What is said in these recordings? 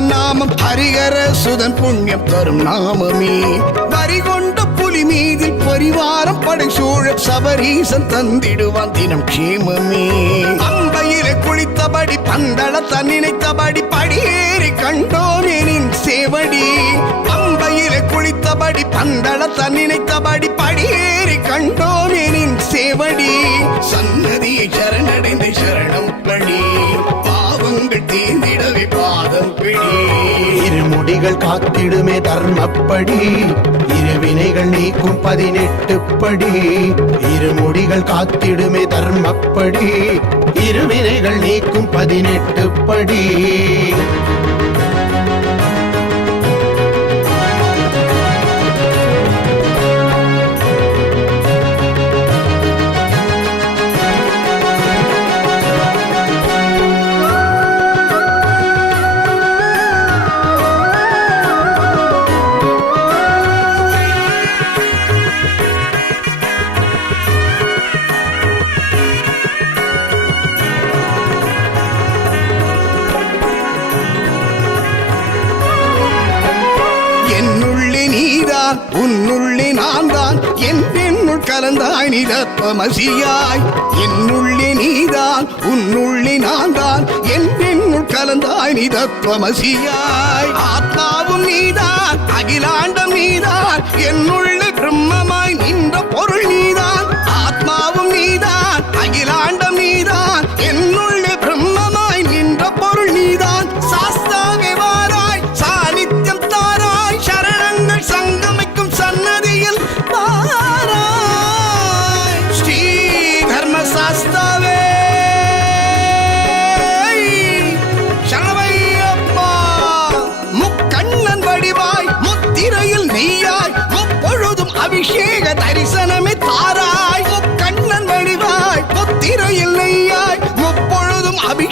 நாமம் ஹரிகர சுதன் புண்ணியம் தரும் நாமமே. வரி கொண்ட புலி மீதில் பரிவாரம் படை சூழ சபரீசன் தந்திடுவான் தினம் க்ஷேமமே. அம்பையிலே குளித்தபடி பந்தள தன்னினைத்தபடி படியேறி கண்டோனின் சேவடி. பம்பையிலே குளித்தபடி பந்தள தன்னினைத்தபடி படியேறி கண்டோனின் சேவடி. சன்னதியை சரணடைந்து சரணம் படி. தீந்திடவே பாதம் பிடி. இருமுடிகள் காத்திடுமே தர்மப்படி. இருவினைகள் நீக்கும் பதினெட்டு படி. இருமுடிகள் காத்திடுமே தர்மப்படி. இருவினைகள் நீக்கும் பதினெட்டு படி. நீதான் உன்னுள்ளி நான் தான் என் என்னுள் கலந்தாய் நிதப்பமசியாய் என்னுள்ளி நீதான் உன்னுள்ளி நான் தான் என் என்னுள் கலந்தாய் நிதப்பமசியாய் ஆத்மாவும் நீதான் அகிலாண்டம் நீதான். என்னுள்ளி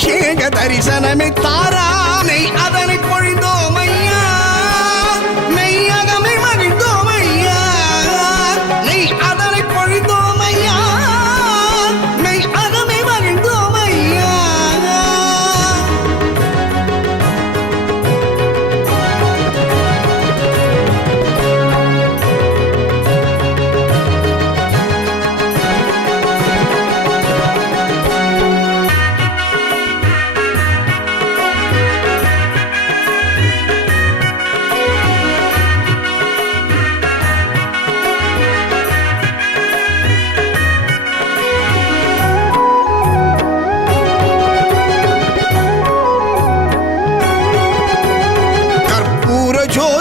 அபிஷேக தரிசனமே தாரா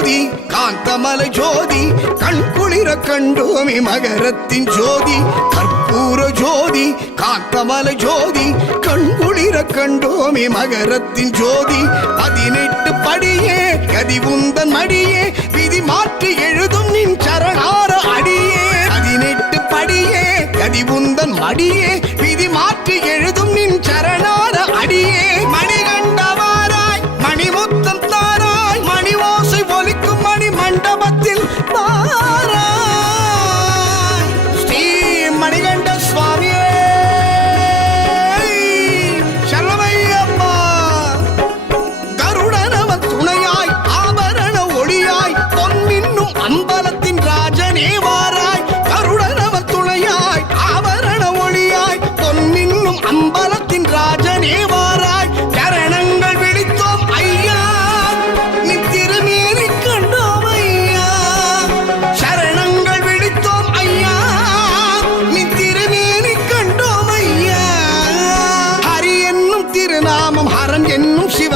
ஜோதி காந்தமல ஜோதி கண் குளிர கண்டோமி மகரத்தின் ஜோதி கற்பூர ஜோதி காந்தமல ஜோதி கண் குளிர கண்டோமி மகரத்தின் ஜோதி. பதினெட்டு படியே கதி உந்தன் மடியே விதி மாற்றி எழுதும் நின் சரணார அடியே. பதினெட்டு படியே கதி உந்தன் மடியே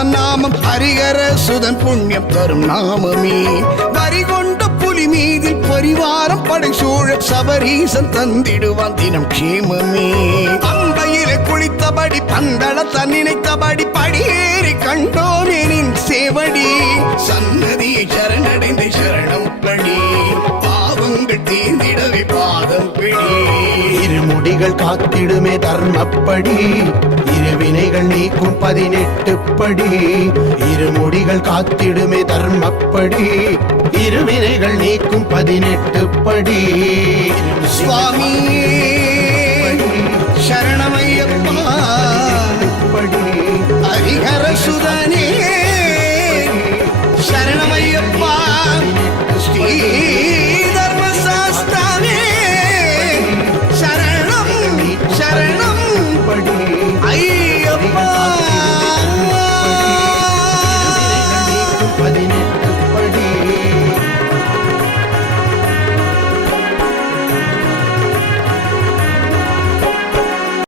நாமம் ஹரிகர சுதன் புண்ணியம் தரும் நாமமே. வரி கொண்ட புலி மீதில் பரிவாரம் படை சூழ சபரீசன் தந்திடுவான் தினம் க்ஷேமமே. அம்பையிலே குளித்தபடி பந்தள தன்னினைத்தபடி படியேறி கண்டோனேனின் சேவடி. சன்னதியை சரணடைந்து சரணம் படி. இருவினைகள் காத்திடுமே தர்மப்படி. இருவினைகள் நீக்கும் பதினெட்டு படி இருமுடிகள் காத்திடுமே தர்மப்படி. இருவினைகள் நீக்கும் பதினெட்டு படி சுவாமி சரணம